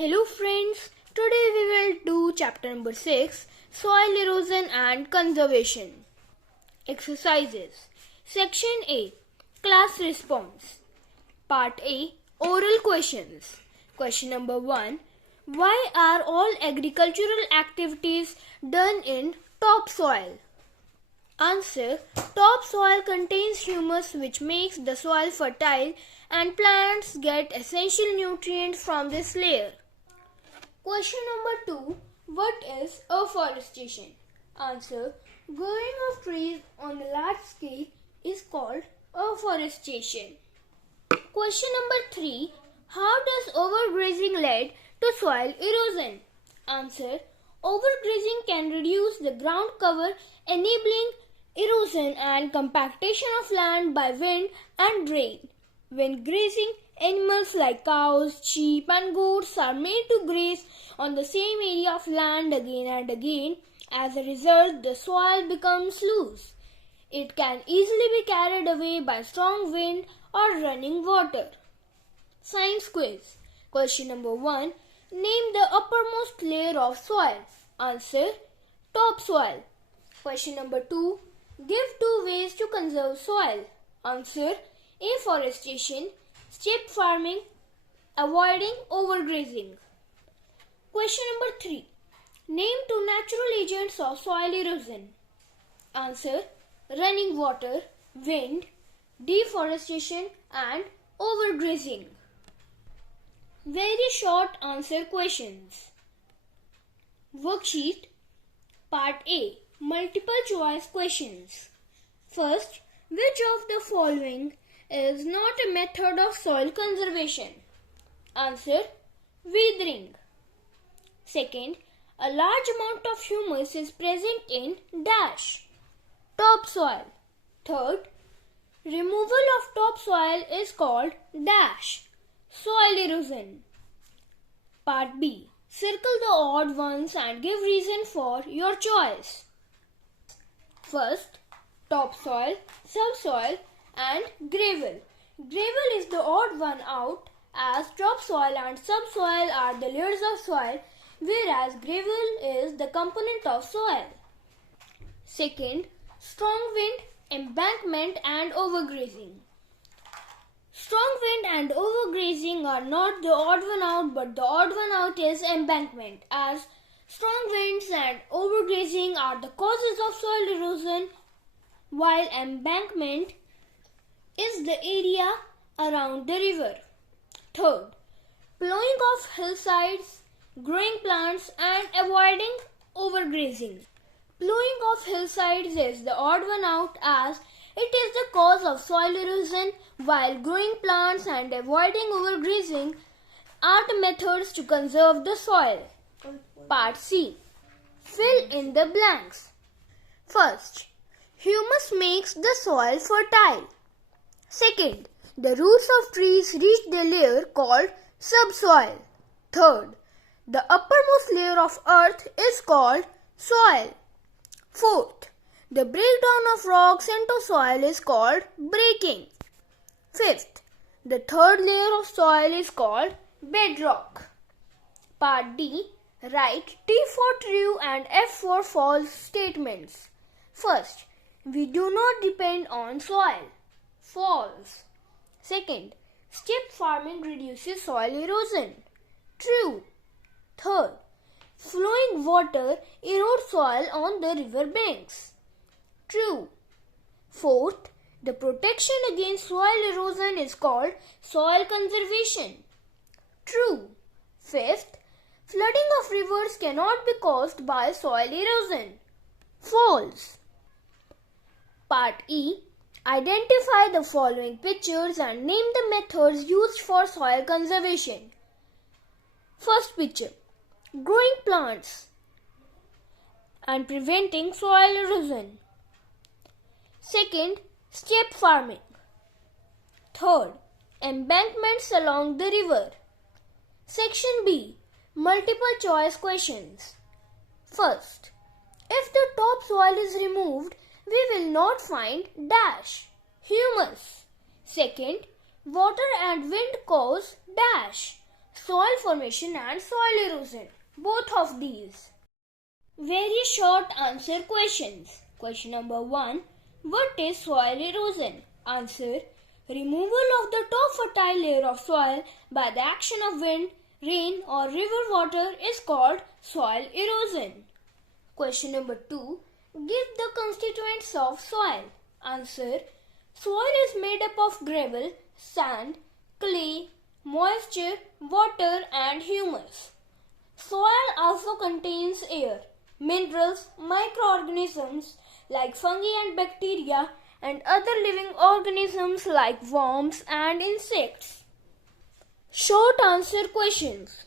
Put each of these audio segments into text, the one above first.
Hello friends, today we will do chapter number 6, Soil Erosion and Conservation. Exercises. Section A, Class Response. Part A, Oral Questions. Question number 1, why are all agricultural activities done in topsoil? Answer, topsoil contains humus which makes the soil fertile and plants get essential nutrients from this layer. Question number 2. What is afforestation? Answer, growing of trees on a large scale is called afforestation. Question number 3. How does overgrazing lead to soil erosion? Answer, overgrazing can reduce the ground cover, enabling erosion and compaction of land by wind and rain. When grazing, animals like cows, sheep and goats are made to graze on the same area of land again and again. As a result, the soil becomes loose. It can easily be carried away by strong wind or running water. Science quiz. Question number 1. Name the uppermost layer of soil. Answer, topsoil. Question number 2. Give 2 ways to conserve soil. Answer, afforestation, step farming, avoiding overgrazing. Question number 3. Name 2 natural agents of soil erosion. Answer, running water, wind, deforestation and overgrazing. Very short answer questions. Worksheet. Part A. Multiple choice questions. First, which of the following is not a method of soil conservation? Answer, weathering. Second, a large amount of humus is present in dash, topsoil. Third, removal of topsoil is called dash, soil erosion. Part B. Circle the odd ones and give reason for your choice. First, topsoil, subsoil and gravel. Gravel is the odd one out as topsoil and subsoil are the layers of soil, whereas gravel is the component of soil. Second, strong wind, embankment and overgrazing. Strong wind and overgrazing are not the odd one out, but the odd one out is embankment, as strong winds and overgrazing are the causes of soil erosion, while embankment is the area around the river. Third, plowing of hillsides, growing plants and avoiding overgrazing. Plowing of hillsides is the odd one out as it is the cause of soil erosion, while growing plants and avoiding overgrazing are the methods to conserve the soil. Part C. Fill in the blanks. First, humus makes the soil fertile. Second, the roots of trees reach the layer called subsoil. Third, the uppermost layer of earth is called soil. Fourth, the breakdown of rocks into soil is called breaking. Fifth, the third layer of soil is called bedrock. Part D. Write T for true and F for false statements. First, we do not depend on soil. False. Second, step farming reduces soil erosion. True. Third, flowing water erodes soil on the river banks. True. Fourth, the protection against soil erosion is called soil conservation. True. Fifth, flooding of rivers cannot be caused by soil erosion. False. Part E. Identify the following pictures and name the methods used for soil conservation. First picture, growing plants and preventing soil erosion. Second, step farming. Third, embankments along the river. Section B. Multiple choice questions. First, if the topsoil is removed, we will not find dash, humus. Second, water and wind cause dash, soil formation and soil erosion. Both of these. Very short answer questions. Question number 1. What is soil erosion? Answer. Removal of the top fertile layer of soil by the action of wind, rain or river water is called soil erosion. Question number 2. Give the constituents of soil. Answer. Soil is made up of gravel, sand, clay, moisture, water and humus. Soil also contains air, minerals, microorganisms like fungi and bacteria, and other living organisms like worms and insects. Short answer questions.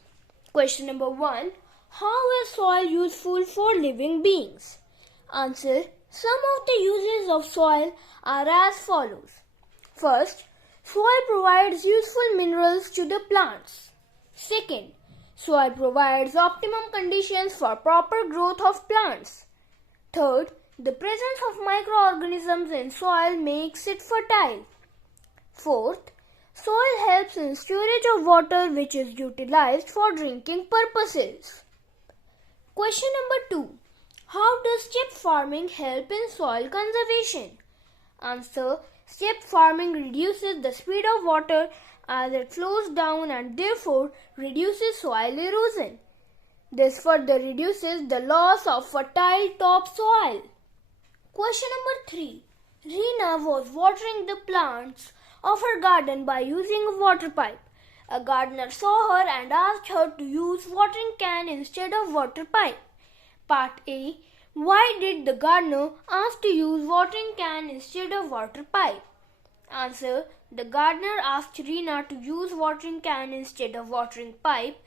Question number 1. How is soil useful for living beings? Answer. Some of the uses of soil are as follows. First, soil provides useful minerals to the plants. Second, soil provides optimum conditions for proper growth of plants. Third, the presence of microorganisms in soil makes it fertile. Fourth, soil helps in storage of water which is utilized for drinking purposes. Question number 2. How does step farming help in soil conservation? Answer. Step farming reduces the speed of water as it flows down and therefore reduces soil erosion. This further reduces the loss of fertile topsoil. Question number 3. Reena was watering the plants of her garden by using a water pipe. A gardener saw her and asked her to use watering can instead of water pipe. Part A. Why did the gardener ask to use watering can instead of water pipe? Answer. The gardener asked Reena to use watering can instead of watering pipe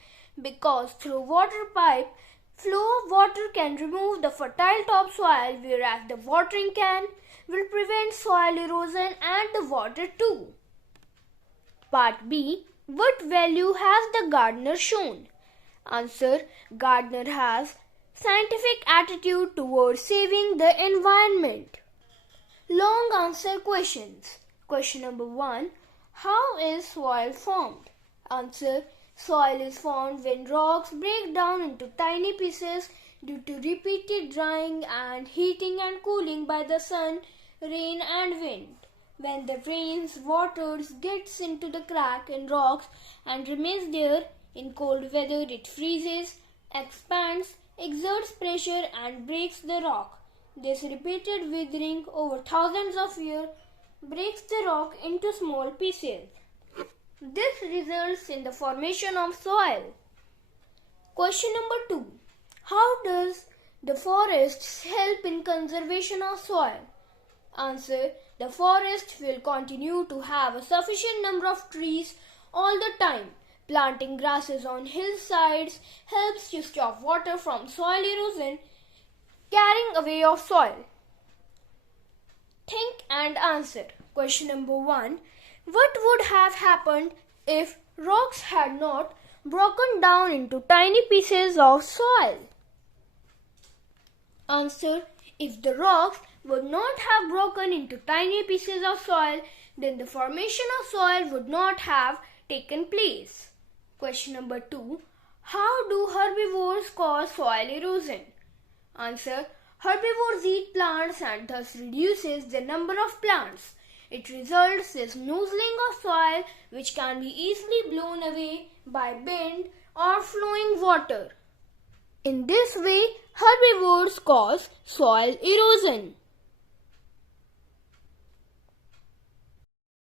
because through water pipe, flow of water can remove the fertile topsoil, whereas the watering can will prevent soil erosion and the water too. Part B. What value has the gardener shown? Answer. Gardener has scientific attitude towards saving the environment. Long answer questions. Question number 1. How is soil formed? Answer. Soil is formed when rocks break down into tiny pieces due to repeated drying and heating and cooling by the sun, rain and wind. When the rain's water gets into the crack in rocks and remains there, in cold weather it freezes, expands, exerts pressure and breaks the rock. This repeated weathering over thousands of years breaks the rock into small pieces. This results in the formation of soil. Question number 2. How does the forest help in conservation of soil? Answer. The forest will continue to have a sufficient number of trees all the time. Planting grasses on hillsides helps to stop water from soil erosion carrying away of soil. Think and answer. Question number 1. What would have happened if rocks had not broken down into tiny pieces of soil? Answer. If the rocks would not have broken into tiny pieces of soil, then the formation of soil would not have taken place. Question number 2. How do herbivores cause soil erosion? Answer. Herbivores eat plants and thus reduces the number of plants. It results in nozzling of soil which can be easily blown away by wind or flowing water. In this way, herbivores cause soil erosion.